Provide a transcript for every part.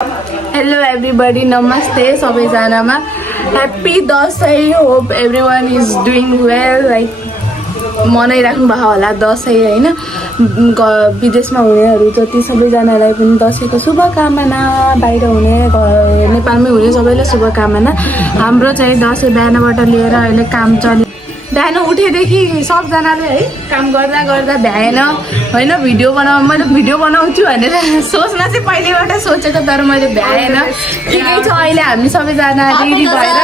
Hello everybody, namaste सबैजनामा happy Dashain. Hope everyone is doing well. Like मनाइराख्नु भएको होला दसैँ हैन. विदेशमा हुनेहरू जति सबैजनालाई पनि दसैँको शुभकामना. बाहिर हुने नेपालमै हुने सबैलाई शुभकामना. हाम्रो चाहिँ दसैँ बिहानबाट लिएर अहिले काम चलि बिहान उठेदेखि सबजनाले है काम गर्दा गर्दा भ्याएन हैन. भिडियो बनाउँछु भनेर सोच्न चाहिँ पहिलेबाट सोचेको, तर मैले भ्याएन. ठिकै छ, अहिले हामी सबैजना रेडी भएर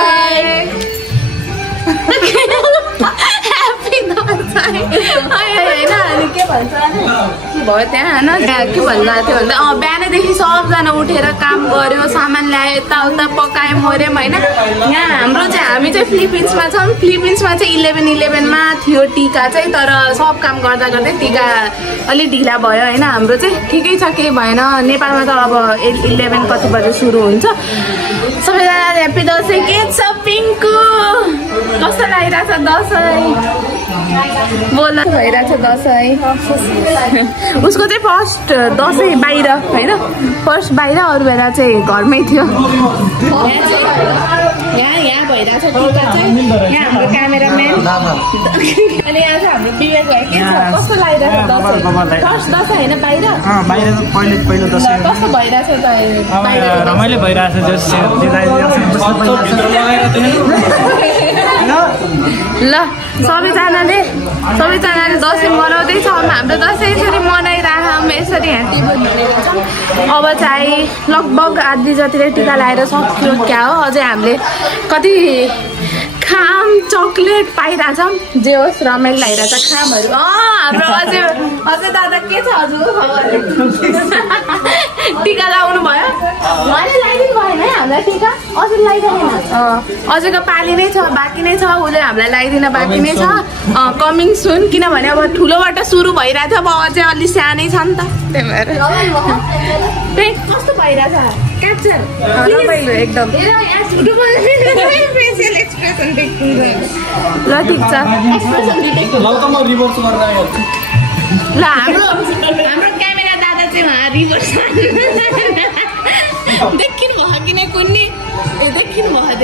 अनि के भन्छ भयो त्यहाँ होइन. के भनिरहेको थियो भन्दा बिहानैदेखि सबजना उठेर काम गर्यो, सामान ल्यायो, यताउता पकायो मऱ्यौँ होइन. यहाँ हाम्रो चाहिँ हामी चाहिँ फिलिपिन्समा छौँ. फिलिपिन्समा चाहिँ 11-11मा थियो टिका चाहिँ, तर सब काम गर्दा गर्दै टिका अलिक ढिला भयो होइन. हाम्रो चाहिँ ठिकै छ, केही भएन. नेपालमा त अब 11 कति बजे सुरु हुन्छ. सबैजना ह्याप्पी दसैँ. के छ पिङ्कु, कस्तो लागिरहेछ दसैँ? बोल्दा भइरहेछ दसैँ. उसको चाहिँ फर्स्ट दसैँ बाहिर होइन, फर्स्ट बाहिर, अरू बेला चाहिँ घरमै थियो. यहाँ भइरहेछ टिका चाहिँ. यहाँ हाम्रो क्यामेराम्यान अनि यहाँ चाहिँ हाम्रो विवेक भयो. के छ, कस्तो लागिरहेछ दसैँ? फर्स्ट दसैँ होइन बाहिर? बाहिर पहिलो दसैँ कस्तो भइरहेछ त? रमाइलो भइरहेछ. ल सबैजनाले दसैँ मनाउँदैछ. हाम्रो दसैँ यसरी मनाइराखौँ, यसरी ह्याप्पी छौँ. अब चाहिँ लगभग आधी जतिले टिका लगाएर सक्यो क्या हो. अझै हामीले कति खाम चक्लेट पाइरहेछौँ. जे होस् रमाइलो लागिरहेछ खामहरू. हाम्रो अझै दादा के छ हजुर टिका लाउनु भयो? उहाँले लगाइदिनु भएन है हामीलाई टिका? अझै लगाइदिएन. अझैको पाली नै छ, बाँकी नै छ. उसले हामीलाई लगाइदिन बाँकी नै छ. कमिङ सुन, किनभने अब ठुलोबाट सुरु भइरहेको थियो. अब अझै अलि सानै छ नि त, त्यही भएर. कस्तो भइरहेछ क्याप्चर? एकदम ल ठिक छ. ल हाम्रो क्यामेरा दादा चाहिँ उहाँ रिभर्स देखिनु भयो कि नै कुन्नी? देखिनु भयो.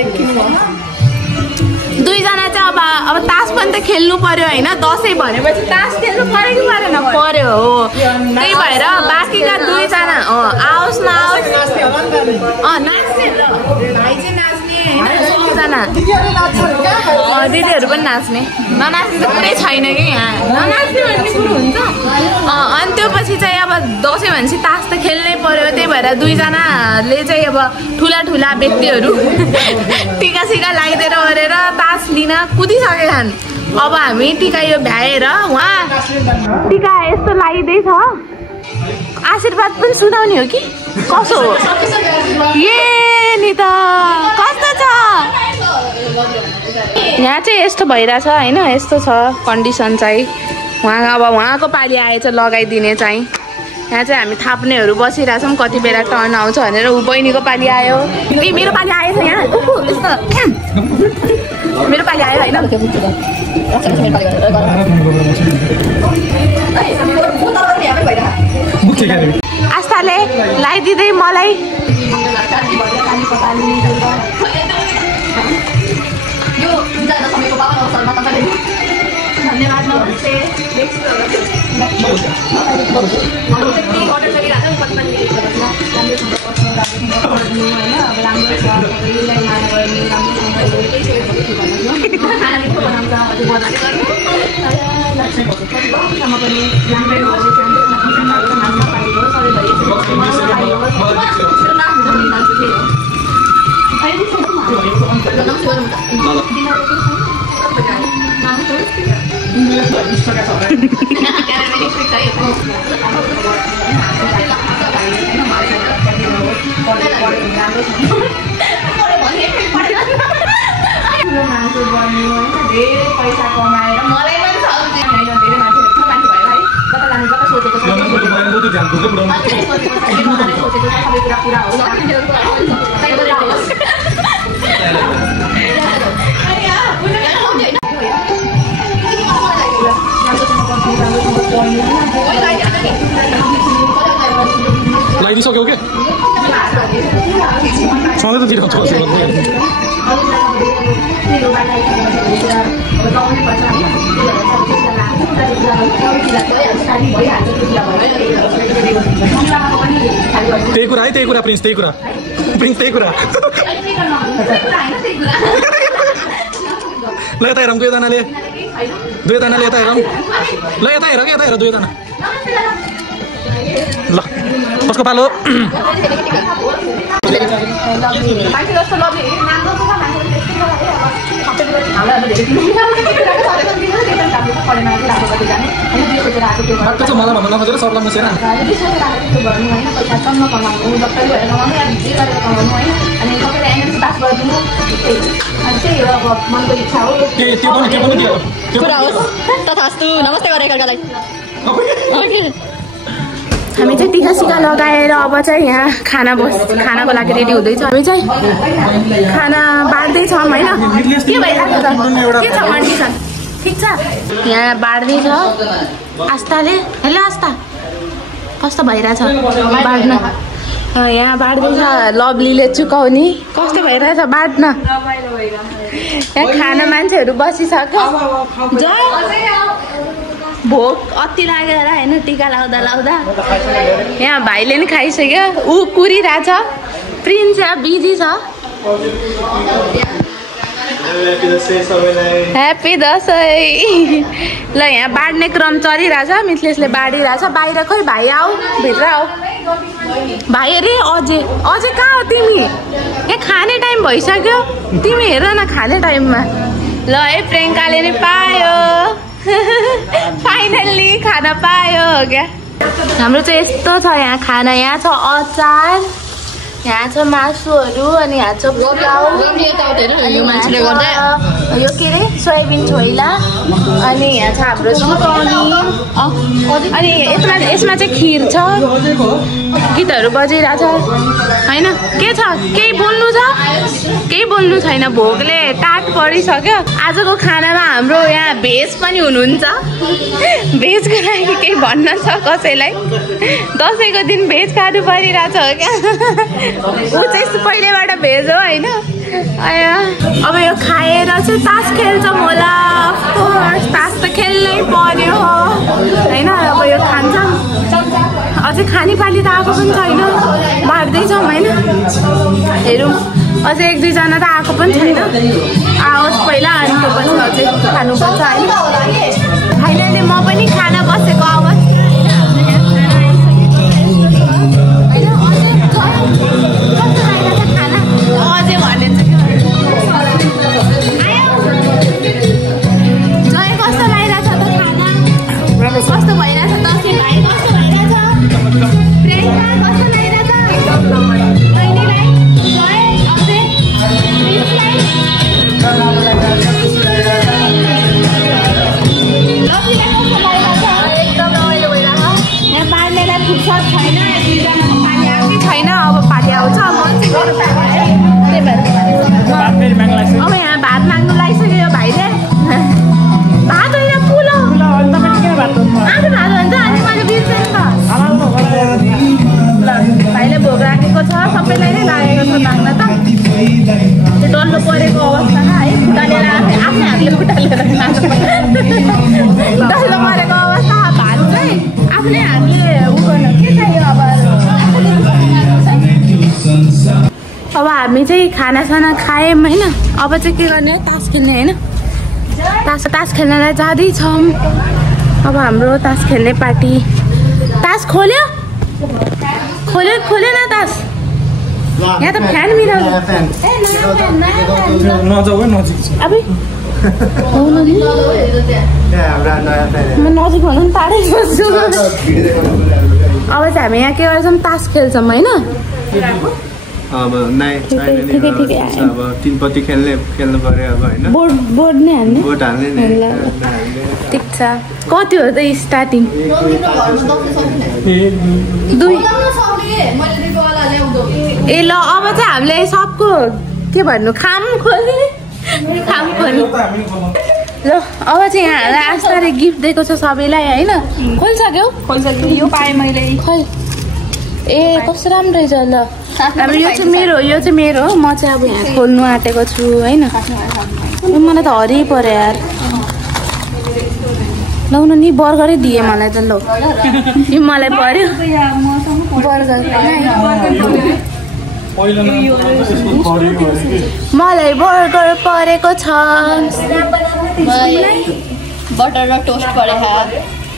दुईजना चाहिँ अब तास पनि त खेल्नु पर्यो होइन. दसैँ भनेपछि तास खेल्नु पर्यो कि परेन? पर्यो हो. त्यही भएर बाँकीका दुईजना आओस् नआओस् नाच्ने. ल भाइ चाहिँ नाच्ने होइन, सबजना दिदीहरू पनि नाच्ने. ननाच्ने त कुरै छैन कि यहाँ. ननाच्ने भन्ने कुरो हुन्छ. अनि त्यो पछि चाहिँ अब दसैँ भनेपछि तास त खेल्नै पर्यो. त्यही भएर दुईजनाले चाहिँ अब ठुला व्यक्तिहरू टिका सिका लगाइदिएर ओरेर तास लिन कुदिसके छन्. अब हामी टिका यो भ्याएर उहाँ टिका यस्तो लगाइँदैछ. आशीर्वाद पनि सुनाउने हो कि कसो हो? ए नि त कस्तो छ यहाँ चाहिँ? यस्तो भइरहेछ होइन, यस्तो छ कन्डिसन चाहिँ. उहाँको पाली आएछ लगाइदिने चाहिँ. यहाँ चाहिँ हामी थाप्नेहरू बसिरहेछौँ. कति बेला टर्न आउँछ भनेर. ऊ बहिनीको पाली आयो. ए मेरो पाली आएछ यहाँ. यस्तो मेरो पाली आयो होइन. आस्थाले लगाइदिँदै मलाई धन्यवाद. नमस्ते. धेरै पैसा कमाएर मलाई पनि धेरै मान्छे भयो है. कता लानु कता सोचेको छ, सबै कुरा पुरा हो. लगाइदिइसक्यौ के सधैँ त दिइरहन्छ त्यही कुरा है त्यही कुरा प्रिन्स त्यही कुरा ल यता हेरौँ दुईजनाले यता हेरौँ ल यता हेर कि यता हेर दुईजना ल कसको पालो मलाई भन्नु नखोजेर सबलाई मुसेर नमस्ते गरेको हामी चाहिँ टिका सिका लगाएर अब चाहिँ यहाँ खानाको लागि रेडी हुँदैछ हामी चाहिँ खाना बाँड्दैछौँ होइन के भइरहेको छ के छ कन्डिसन ठिक छ यहाँ बाँड्दैछ आस्थाले हेलो आस्था कस्तो भइरहेछ बाँड्न यहाँ बाँड्दैछ लभलीले चुकाउने कस्तो भइरहेछ बाँड्न यहाँ खाना मान्छेहरू बसिसक्यो भोक अति लागेर होइन टिका लाउँदा यहाँ भाइले नि खाइसक्यो ऊ कुरिरहेछ प्रिन्स यहाँ बिजी छ ह्याप्पी दसैँ ल यहाँ बाँड्ने क्रम चलिरहेछ मिथलेसले बाँडिरहेछ बाहिर खोइ भाइ आऊ भित्र आऊ भाइ अरे अझै कहाँ हो तिमी यहाँ खाने टाइम भइसक्यो तिमी हेर न खाने टाइममा ल है प्रियङ्काले नि पायो फाइनल्ली खाना पायो हो क्या हाम्रो चाहिँ यस्तो छ यहाँ खाना यहाँ छ अचार यहाँ छ मासुहरू अनि यहाँ छ पुलाउ यो के अरे सोयाबिन छोइला अनि यहाँ छ हाम्रो सुकाउनी अनि यसमा चाहिँ खिर छ गीतहरू बजिरहेछ होइन के छ केही बोल्नु छैन भोकले टाट परिसक्यो आजको खानामा हाम्रो यहाँ भेज पनि हुनुहुन्छ भेजको लागि केही भन्न छ कसैलाई दसैँको दिन भेज खानु परिरहेछ हो क्या ऊ चाहिँ पहिलेबाट भेज हो होइन अब यो खाएर चाहिँ तास खेल्छौँ होला अफकोर्स तास त खेल्नै पर्यो होइन अब यो खान्छौँ अझै खानेपाली त आएको पनि छैन बाँड्दैछौँ होइन हेरौँ अझै एक दुईजना त आएको पनि छैन आओस् पहिला अनि त्यो पनि अझै खानुपर्छ होइन फाइनली म पनि खाना बसेको अवस्था कस्तो भइरहेछ दसैँ भाइ कस्तो भइरहेछ प्रियङ्का कस्तो लागिरहेछ बहिनीलाई अझै एकदम रमाइलो भइरहेछ यहाँ पार्नेलाई फुर्सद छैन दुईजनाको पानी आएकै छैन अब पानी आउँछ त्यही भएर अब यहाँ भात माग्नु लागिसक्यो यो भाइले भात होइन पुलो आजु भात भन्छ अनि मैले बिर्सेँ नि त भाइले भोग राखेको छ सबैलाई नै लागेको छ माग्न त त्यो डल्लो परेको अवस्थामा है खुट्टालेर आफ्नै हातले खुट्टालेर डल्लो परेको अवस्था भात चाहिँ आफ्नै हातले उ गर्नु के चाहियो अब हामी चाहिँ खानासाना खायौँ होइन अब चाहिँ के गर्ने तास खेल्ने होइन तास खेल्नलाई जाँदैछौँ अब हाम्रो तास खेल्ने पार्टी तास खोल्यो न तास यहाँ त फ्यान मिलाउनु म नजिक भन्नु पनि टाढै बस्छु अब चाहिँ हामी यहाँ के गर्छौँ तास खेल्छौँ होइन अब ठिकै अब तीनपट्टि खेल्नु पर्यो अब हैन बोर्ड नै हाल्ने बोर्ड हाल्ने नि ठिक छ कति हो त स्टार्टिङ 2 ए ल अब चाहिँ हामीले सबको के भन्नु खाम खोल्ने ल अब चाहिँ यहाँ आस्ताले गिफ्ट दिएको छ सबैलाई होइन खोलिसक्यो यो पाएँ मैले खै ए कस्तो राम्रो रहेछ ल अब यो चाहिँ मेरो म चाहिँ अब यहाँ खोल्नु आँटेको छु हैन मलाई त हरि पर्यो यार लाउनु नि बर्गरै दिए मलाई त ल यो मलाई पर्यो बर्गर मलाई बर्गर परेको छ बटर र टोस्ट परेको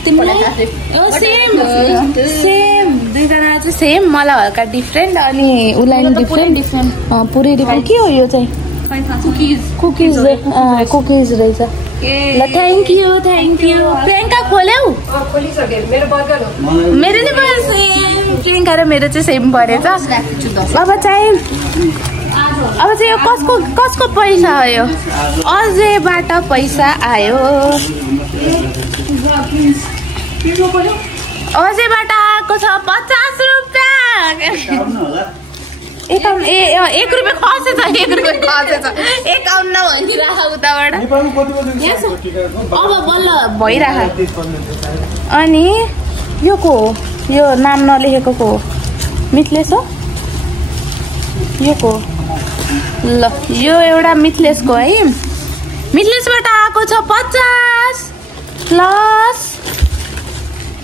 तिमीलाई सेम दुईजना चाहिँ सेम मलाई हल्का डिफ्रेन्ट अनि उसलाई डिफ्रेन्ट पुरै डिफ्रेन्ट के हो यो चाहिँ कुकिज रहेछ ल थ्याङ्क यू प्रियङ्का खोल्यौ मेरो नि भयो सेम प्रियङ्का र मेरो चाहिँ सेम परेछ अब चाहिँ यो कसको पैसा हो यो अझैबाट पैसा आयो अझैबाट आएको छ 50 रुपियाँ 1 रुपियाँ खसेछ 1 रुपियाँ खसेछ 51 भनिराख उताबाट अब बल्ल भइराख अनि यो को यो नाम नलेखेको को मिथलेश हो यो को ल यो एउटा मिथलेशको है मिथलेशबाट आएको छ 50 प्लस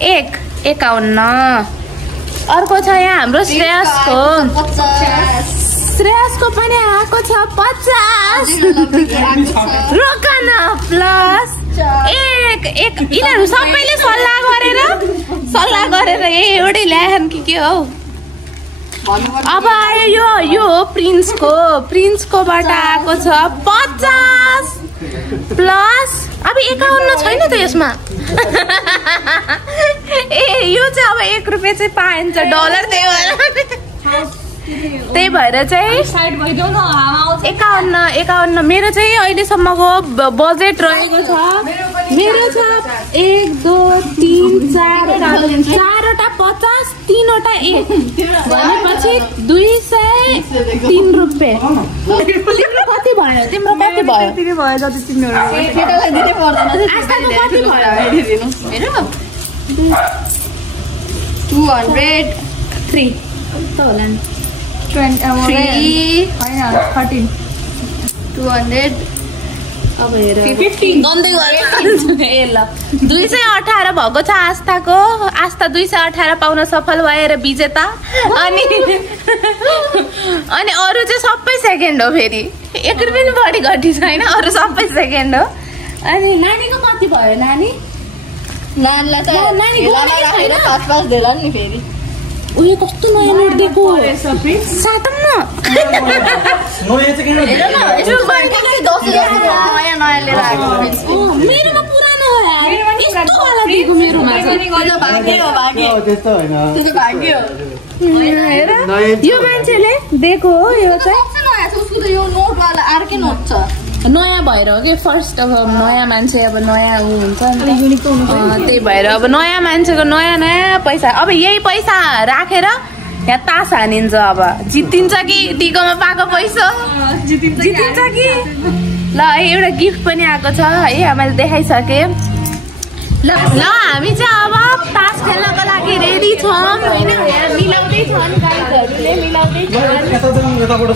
51 अर्को छ यहाँ हाम्रो श्रेयसको पनि आएको छ 50 रोकन प्लस 1 यिनीहरू सबैले सल्लाह गरेर एउटै ल्याएन कि के हो अब आयो यो प्रिन्सकोबाट आएको छ 50 प्लस अब 51 छैन त यसमा ए यो चाहिँ अब 1 रुपियाँ चाहिँ पाइन्छ डलर त्यही भएर चाहिँ 51 मेरो चाहिँ अहिलेसम्मको बजेट रहेको छ मेरो छ 1 2 3 4 चारवटा 50 3वटा 1 भनेपछि 203 रुपियाँ तिम्रो कति भयो जति तिम्रो आस्थाको कति भयो मेरो 203 त होला नि 200 अब हेर 15 गन्दै गयो ए ल 218 भएको छ आस्था 218 पाउन सफल भएर विजेता अनि अरु चाहिँ सबै सेकेन्ड हो फेरि 1 रुपियाँ पनि बढी घटी छैन अरु सबै सेकेन्ड हो अनि नानीको कति भयो नानीलाई त नानी छैन 5 देला नि फेरि उयो कस्तो नयाँ नोट दिएको साटम न मेरोमा पुरानो हो यार यस्तो वाला दिएको मेरोमा यो मान्छेले दिएको हो यो चाहिँ नयाँ भएर हो कि फर्स्ट अब नयाँ मान्छे अब नयाँ ऊ हुन्छ त्यही भएर अब नयाँ मान्छेको नयाँ पैसा अब यही पैसा राखेर यहाँ तास हानिन्छ अब जितिन्छ कि टिकोमा पाएको पैसा जितिन्छ कि ल एउटा गिफ्ट पनि आएको छ है मैले देखाइसकेँ ल हामी चाहिँ अब तास खेल्नको लागि रेडी छौँ होइन मिलाउँदै छन् गाइजहरूले मिलाउँदै छन् ल यताबाट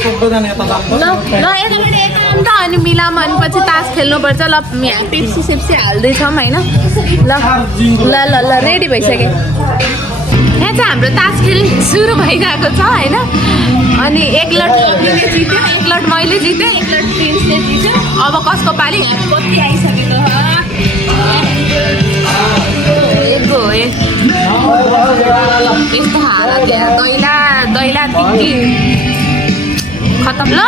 एकाउन्ट अनि मिलाम अनि पछि तास खेल्नुपर्छ ल यहाँ पेप्सी सेप्सी हाल्दैछौँ होइन ल रेडी भइसक्यो यहाँ चाहिँ हाम्रो तास खेल सुरु भइरहेको छ होइन अनि 1 लट लक्ष्मीले जित्यो 1 लट मैले जितेँ 1 लट प्रिन्सले जित्यो अब कसको पाली कति आइसकेको यस्तो हालत दैला दिक्की खतम ल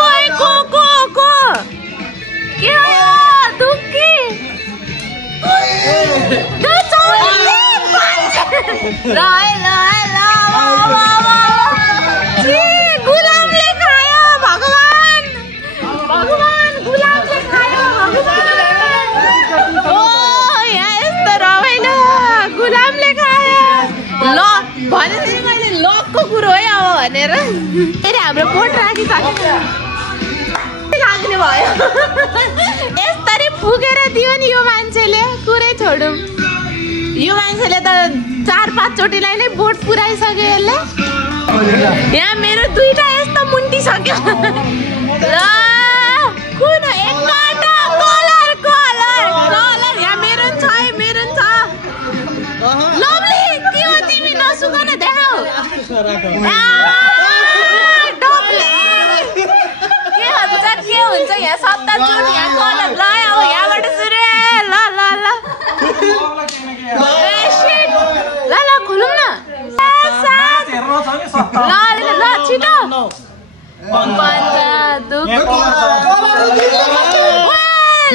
को के हो दुक्की गुलामले खायो भगवान गुलामले खायो ओ यहाँ यस्तो रमाइलो गुलामले खायो ल भनेपछि मैले लकको कुरो है अब भनेर फेरि हाम्रो पोट राखिसक्यो लाग्ने भयो यसरी फुकेर दियो नि यो मान्छेले कुरै छोडौँ यो मान्छेले त 4-5 चोटिलाई नै बोट पुराइसक्यो यसले। यहाँ मेरो दुईटा यस्तो मुन्टिसक्यो। ल कुन एकटा कलर कलर कलर यहाँ मेरो छ मेरो छ। लभली के हो तिमी नसुकन देखाऊ। के हुन्छ यहाँ 7 चोटि यहाँ कलर ल अब यहाँबाट सुरु ल ल ल ल ल खोलौँ न ल ल छिटो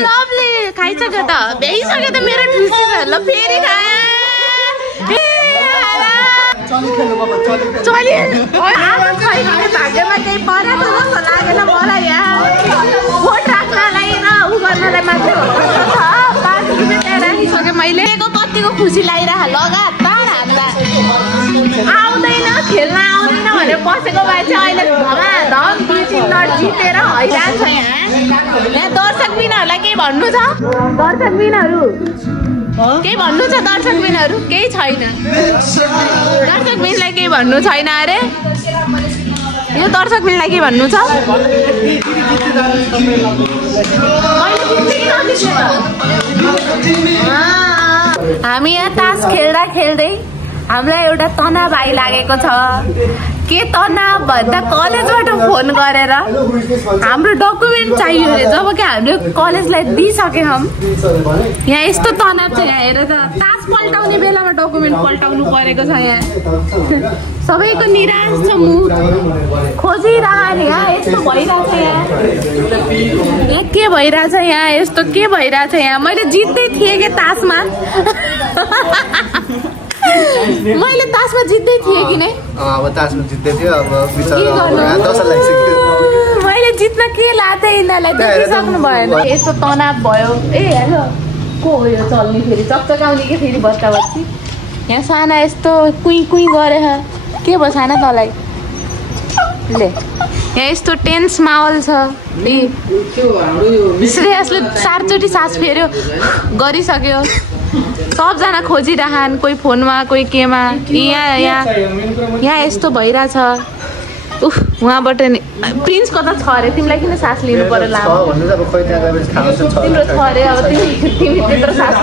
लभली खाइसक्यो त भ्याइसक्यो त मेरो ठुसी छ। ल फेरि खाए भाग्यमा केही परेको जस्तो लागेन मलाई। यहाँ भोट राख्नलाई न उ गर्नलाई मात्रै छ। 5 रुपियाँ त्यहाँ राखिसकेँ मैले। कतिको खुसी लागिरह लगातार हान्दा आउँदैन खेल्न आउँदैन भनेर बसेको भए चाहिँ अहिले धमाधम 2-3 लट जितेर हैरान छ। यहाँ दर्शकबिनहरूलाई केही भन्नु छ? दर्शकबिनहरू केही भन्नु छ? दर्शकबिनहरू केही छैन। दर्शकबिनलाई केही भन्नु छैन अरे? यो दर्शकबिनलाई के भन्नु छ? हामी यहाँ तास खेल्दा खेल्दै हामीलाई एउटा तनाव आइलागेको छ। के तनाव भन्दा कलेजबाट फोन गरेर हाम्रो डकुमेन्ट चाहियो अरे। जब कि हामीले कलेजलाई दिइसक्यौँ हम यहाँ यस्तो तनाव छ। यहाँ हेर त तास पल्टाउने बेलामा डकुमेन्ट पल्टाउनु परेको छ। यहाँ सबैको निराश छ मुख खोजिरहने। यहाँ यस्तो भइरहेछ। यहाँ के भइरहेछ? यहाँ यस्तो के भइरहेछ? यहाँ मैले जित्दै थिएँ कि तासमा मैले तासमा जित्दै थिएँ कि नै? अब तासमा जित्दै थियो। अब मैले जित्न के लाथे यिनीहरूलाई देखिसक्नु भएन। यस्तो तनाव भयो। ए हेर को हो यो चल्ने फेरि चकचकाउने कि फेरि बच्चा बच्ची। यहाँ साना यस्तो कुई कुई गरे के भयो साना तँलाई? ले यहाँ यस्तो टेन्स माहौल छ। श्रेयसले 4 चोटि सास फेर्यो गरिसक्यो। सबजना खोजिरहन् कोही फोनमा कोही केमा। यहाँ यस्तो भइरहेछ। उफ उहाँबाट नि प्रिन्स कता छ अरे? तिमीलाई किन सास लिनु पर्यो? लामो तिम्रो छ अरे। अब तिमी त्यत्रो सास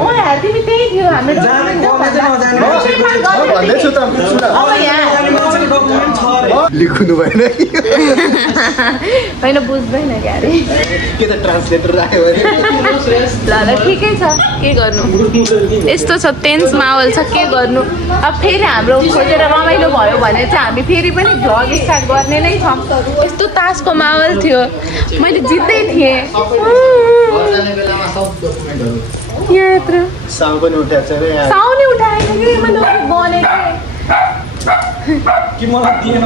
ओ यार तिमी त्यही थियो हाम्रो लेख्नु भएन होइन बुझ्दैन क्या अरे के त ट्रान्सलेटर राख्यो अरे। ल ठिकै छ के गर्नु। यस्तो छ टेन्स माहौल छ के गर्नु। अब फेरि हाम्रो खोजेर रमाइलो भयो भने चाहिँ हामी फेरि पनि भ्लग स्टार्ट गर्ने नै छौँ। यस्तो तासको माहौल थियो। मैले जित्दै थिएँ। यहाँ यत्रो साउन्ड पनि उठाएको छ रे। साउन्ड उठाएन कि मैले बनेको कि मलाई दिएन।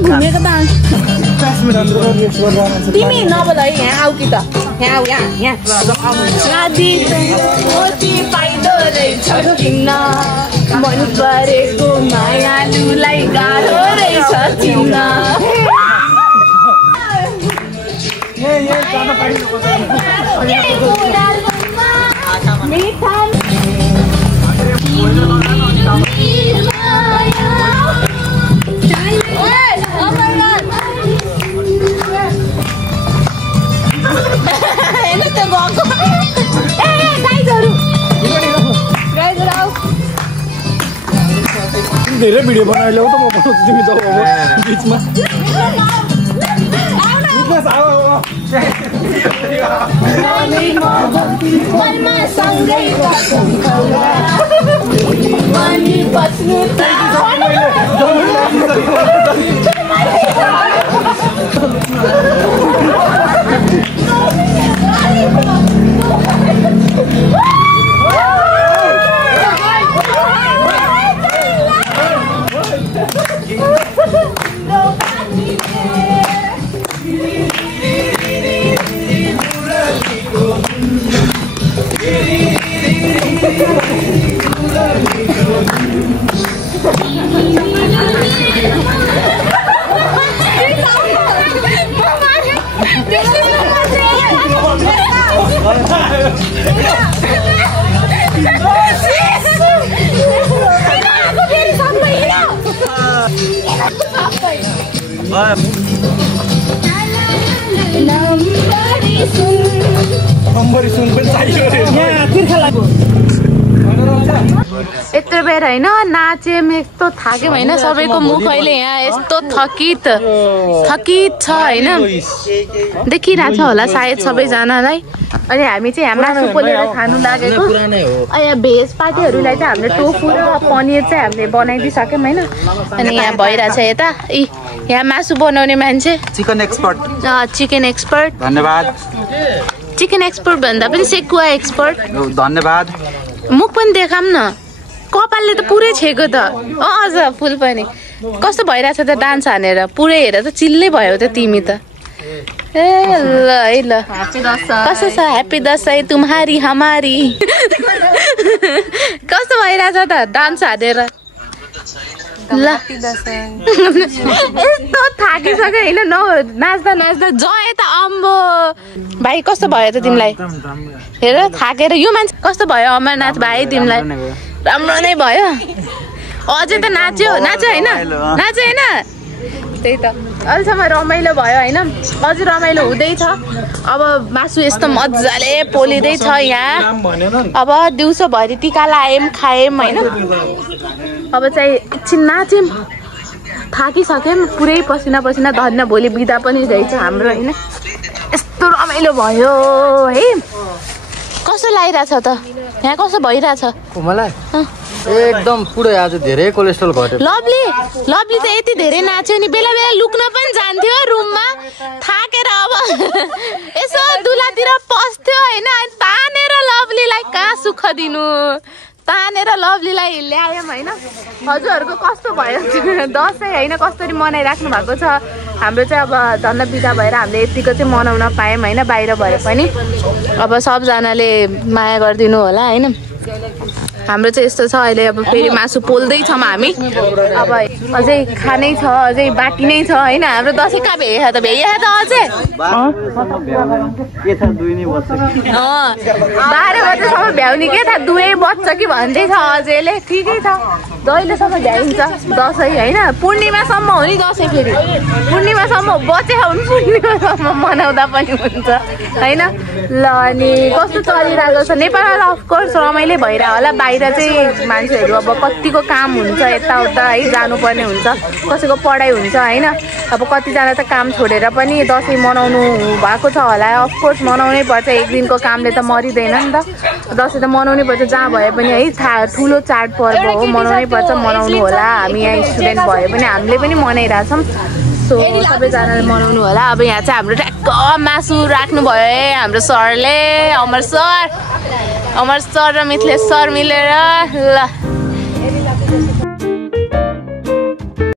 घुमेको त तिमी नबोल है। यहाँ आऊ कि त यहाँ आऊ यहाँ पाइदो रहेछ किन्न मन परेको मायालुलाई गाह्रो रहेछ चिन्न। धेरै भिडियो बनाएर ल्याऊ त म बनाउँछु। तिमी जाऊ अब बिचमा यत्रो बेर होइन नाच्यौँ यस्तो थाक्यौँ होइन सबैको मुख अहिले यहाँ यस्तो थकित छ होइन देखिरहेछ होला सायद सबैजनालाई। अनि हामी चाहिँ यहाँ मासु पोलेर खानु लागेको। यहाँ भेज पार्टीहरूलाई चाहिँ हामीले टोफु र पनिर चाहिँ हामीले बनाइदिइसक्यौँ होइन। अनि यहाँ भइरहेछ यता यहाँ मासु बनाउने मान्छे चिकन एक्सपर्ट धन्यवाद। चिकन एक्सपर्ट भन्दा पनि सेकुवा एक्सपर्ट धन्यवाद। मुख पनि देखाम न, कपालले त पुरै छेको त अझ फुल पनि कस्तो भइरहेछ त डान्स हानेर पुरै हेर त चिल्लै भयो त तिमी त। ए ल है ल कस्तो छ ह्याप्पी दसैँ तुम्हारी हमारी कस्तो भइरहेछ त डान्स हानेर ल यस्तो थाकिसक्यो होइन नाच्दा नाच्दा जय त अम्बो भाइ कस्तो भयो त तिमीलाई हेर थाकेर यो मान्छे कस्तो भयो अमरनाथ भाइ तिमीलाई राम्रो नै भयो अझै त नाच्यो होइन त्यही त अहिलेसम्म रमाइलो भयो होइन अझै रमाइलो हुँदैछ। अब मासु यस्तो मजाले पोलिँदैछ यहाँ। अब दिउँसोभरि टिका लायौँ खायौँ होइन। अब चाहिँ एकछिन नाच्यौँ थाकिसक्यौँ पुरै पसिना धन्न भोलि बिदा पनि रहेछ हाम्रो होइन। यस्तो रमाइलो भयो है। कस्तो लागिरहेछ त यहाँ कस्तो भइरहेछ मलाई एकदम पुरै आज धेरै कोलेस्ट्रोल घट्यो। लभली त यति धेरै नाच्यो नि बेला बेला लुक्न पनि जान्थ्यो रुममा थाकेर अब यसो दुलातिर पस्थ्यो होइन। तानेर लभलीलाई कहाँ सुख दिनु तानेर लभलीलाई ल्यायौँ होइन। हजुरहरूको कस्तो भयो दसैँ होइन कसरी मनाइराख्नु भएको छ। हाम्रो चाहिँ अब धन्न बिदा भएर हामीले यतिको चाहिँ मनाउन पायौँ होइन बाहिर भए पनि। अब सबजनाले माया गरिदिनु होला होइन। हाम्रो चाहिँ यस्तो छ अहिले। अब फेरि मासु पोल्दैछौँ हामी। अब अझै खानै छ अझै बाँकी नै छ होइन। हाम्रो दसैँ कहाँ भ्याइया त अझै 12 बजेसम्म भ्याउने के थाहा 2 बज्छ कि भन्दैछ अझैले। ठिकै छ जहिलेसम्म भ्याइन्छ दसैँ होइन। पूर्णिमासम्म हो नि दसैँ फेरि पूर्णिमासम्म बचेको भने पूर्णिमासम्म मनाउँदा पनि हुन्छ होइन। ल अनि कस्तो चलिरहेको छ नेपालमा अफकोर्स रमाइलो भइरहेको होला। बाहिर चाहिँ मान्छेहरू अब कतिको काम हुन्छ यताउता है जानुपर्ने हुन्छ कसैको पढाइ हुन्छ होइन। अब कतिजना त काम छोडेर पनि दसैँ मनाउनु भएको छ होला। अफकोर्स मनाउनै पर्छ एक दिनको कामले त मरिँदैन नि त। दसैँ त मनाउनै पर्छ जहाँ भए पनि है। ठुलो चाडपर्व हो मनाउनै पर्छ मनाउनु होला। हामी यहाँ स्टुडेन्ट भए पनि हामीले पनि मनाइरहेछौँ। सो सबैजनाले मनाउनु होला। अब यहाँ चाहिँ हाम्रो ठ्याक्क मासु राख्नुभयो है हाम्रो सरले अमर सर र मिथिलेश सर मिलेर ल